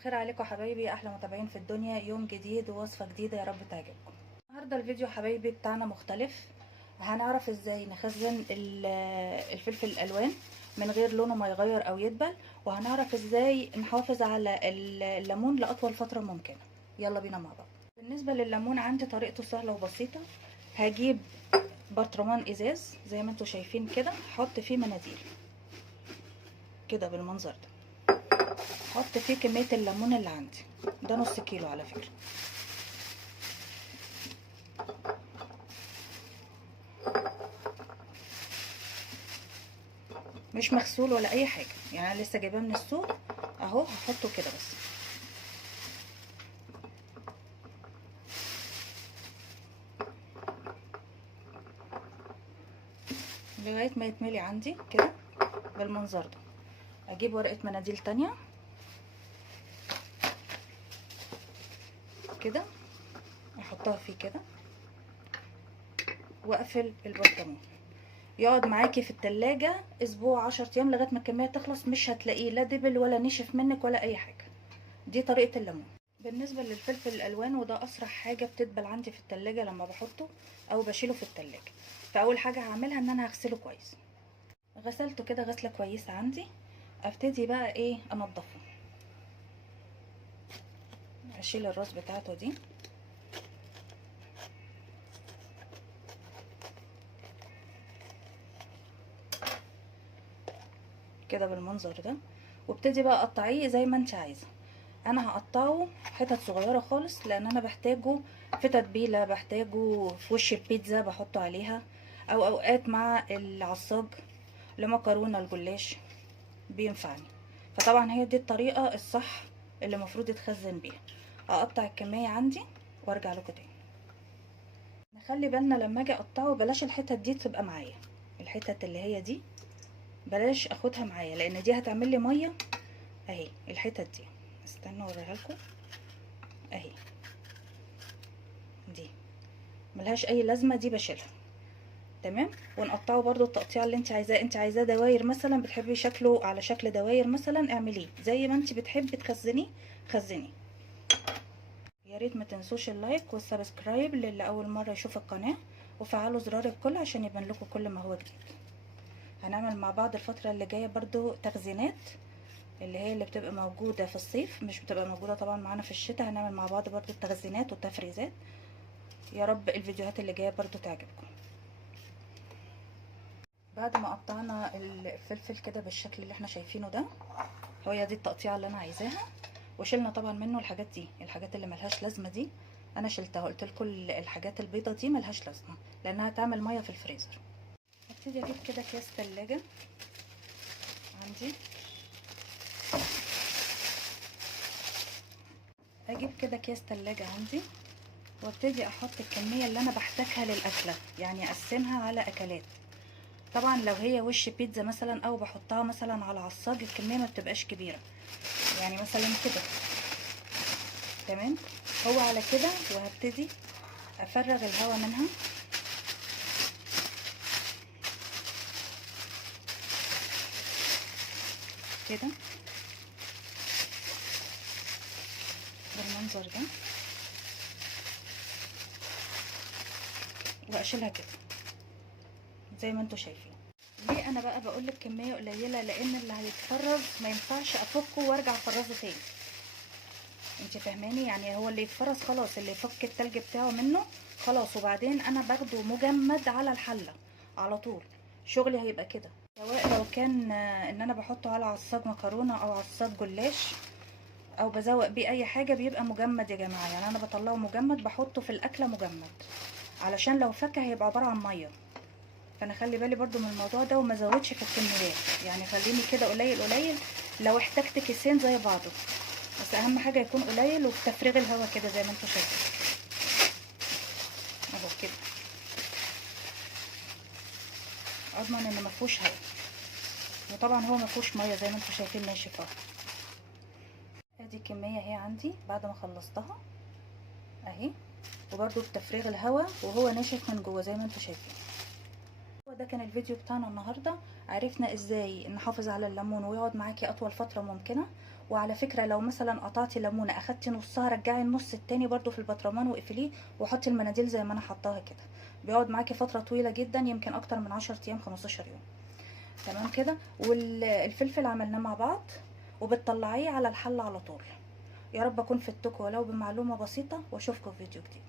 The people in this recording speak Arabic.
الخير عليكم حبايبي، احلى متابعين في الدنيا. يوم جديد ووصفه جديده، يا رب تعجبكم. النهارده الفيديو حبايبي بتاعنا مختلف. هنعرف ازاي نخزن الفلفل الالوان من غير لونه ما يغير او يدبل، وهنعرف ازاي نحافظ على الليمون لاطول فتره ممكنه. يلا بينا مع بعض. بالنسبه للليمون عندي طريقته سهله وبسيطه. هجيب برطمان ازاز زي ما انتم شايفين كده، هحط فيه مناديل كده بالمنظر ده. احط فيه كميه الليمون اللي عندي، ده نص كيلو على فكره. مش مغسول ولا اي حاجه، يعني انا لسه جايباه من السوق اهو. هحطه كده بس لغايه ما يتملي عندي كده بالمنظر ده. اجيب ورقه مناديل تانية كده، احطها فيه كده واقفل البرطمان. يقعد معاكي في التلاجة اسبوع 10 ايام لغايه ما الكميه تخلص، مش هتلاقيه لا دبل ولا نشف منك ولا اي حاجه. دي طريقه الليمون. بالنسبه للفلفل الالوان، وده اسرع حاجه بتدبل عندي في التلاجة لما بحطه او بشيله في التلاجة. فاول حاجه هعملها ان انا هغسله كويس. غسلته كده غسله كويسه عندي. ابتدي بقى ايه انضفه. اشيل الراس بتاعته دي كده بالمنظر ده، وابتدي بقى اقطعيه زي ما انت عايزه. انا هقطعه حتت صغيره خالص لان انا بحتاجه في تتبيله، بحتاجه في وش البيتزا بحطه عليها، او اوقات مع العصاج لمكرونه الجلاش بينفعني. فطبعا هي دي الطريقه الصح اللي المفروض يتخزن بيها. اقطع الكميه عندي وارجع لكم تاني. نخلي بالنا لما اجي اقطعه بلاش الحتت دي تبقى معايا، الحتت اللي هي دي بلاش اخدها معايا لان دي هتعمل لي ميه اهي. الحتت دي استنى اوريها لكم اهي، دي ملهاش اي لازمه، دي بشيلها. تمام. ونقطعه برضو التقطيع اللي انت عايزاه. انت عايزاه دواير مثلا، بتحبي شكله على شكل دواير مثلا، اعمليه زي ما انت بتحبي تخزنيه خزنيه. يا ريت ما تنسوش اللايك والسبسكرايب للي اول مره يشوف القناه، وفعلوا زرار الكل عشان يبان لكم كل ما هو جديد. هنعمل مع بعض الفتره اللي جايه برضو تخزينات، اللي هي اللي بتبقى موجودة في الصيف، مش بتبقى موجودة طبعا معانا في الشتاء. هنعمل مع بعض برضو التخزينات والتفريزات. يا رب الفيديوهات اللي جاية برضو تعجبكم. بعد ما قطعنا الفلفل كده بالشكل اللي احنا شايفينه ده، هي دي التقطيعة اللي انا عايزاها. وشلنا طبعا منه الحاجات دي، الحاجات اللي ملهاش لازمة دي انا شلتها. قلت لكم الحاجات البيضة دي ملهاش لازمة لانها هتعمل مية في الفريزر. هبتدي اجيب كده اكياس تلاجة عندي، اجيب كده اكياس تلاجة عندي وابتدي احط الكميه اللي انا بحتاجها للاكله، يعني اقسمها على اكلات. طبعا لو هي وش بيتزا مثلا او بحطها مثلا على عصاج الكميه ما بتبقاش كبيره، يعني مثلا كده. تمام. هو على كده. وهبتدي افرغ الهواء منها كده بالمنظر ده، واشيلها كده زي ما انتم شايفين. ليه انا بقى بقولك كميه قليله؟ لان اللي هيتفرز ما ينفعش افكه وارجع افرزه تاني. انت فاهماني؟ يعني هو اللي يتفرز خلاص، اللي يفك التلج بتاعه منه خلاص، وبعدين انا باخده مجمد على الحله على طول. شغلي هيبقى كده، سواء لو كان ان انا بحطه على عصاج مكرونه او عصاج جلاش او بزوق بيه اي حاجه، بيبقى مجمد يا جماعه. يعني انا بطلعه مجمد، بحطه في الاكله مجمد علشان لو فك هيبقى عباره عن ميه. فانا خلي بالي برضو من الموضوع ده، وما زودش في الكميات، يعني خليني كده قليل قليل. لو احتجت كيسين زي بعضه، بس اهم حاجه يكون قليل وبتفريغ الهواء كده زي ما انتم شايفين اهو كده. اضمن ان ما فيهوش هواء، وطبعا هو ما فيهوش ميه زي ما انتم شايفين ناشف اهو. ادي الكميه اهي عندي بعد ما خلصتها اهي، وبرده بتفريغ الهواء وهو ناشف من جوه زي ما انتم شايفين. وده كان الفيديو بتاعنا النهارده. عرفنا ازاي نحافظ على الليمون ويقعد معاكي اطول فتره ممكنه، وعلى فكره لو مثلا قطعتي ليمونه اخدتي نصها، رجعي النص التاني برضو في البطرمان واقفليه، وحطي المناديل زي ما انا حطاها كده. بيقعد معاكي فتره طويله جدا، يمكن اكتر من 10 ايام 15 يوم. تمام كده. والفلفل عملناه مع بعض، وبتطلعيه على الحل على طول. يا رب اكون فدتكم ولو بمعلومه بسيطه، واشوفكم في فيديو جديد.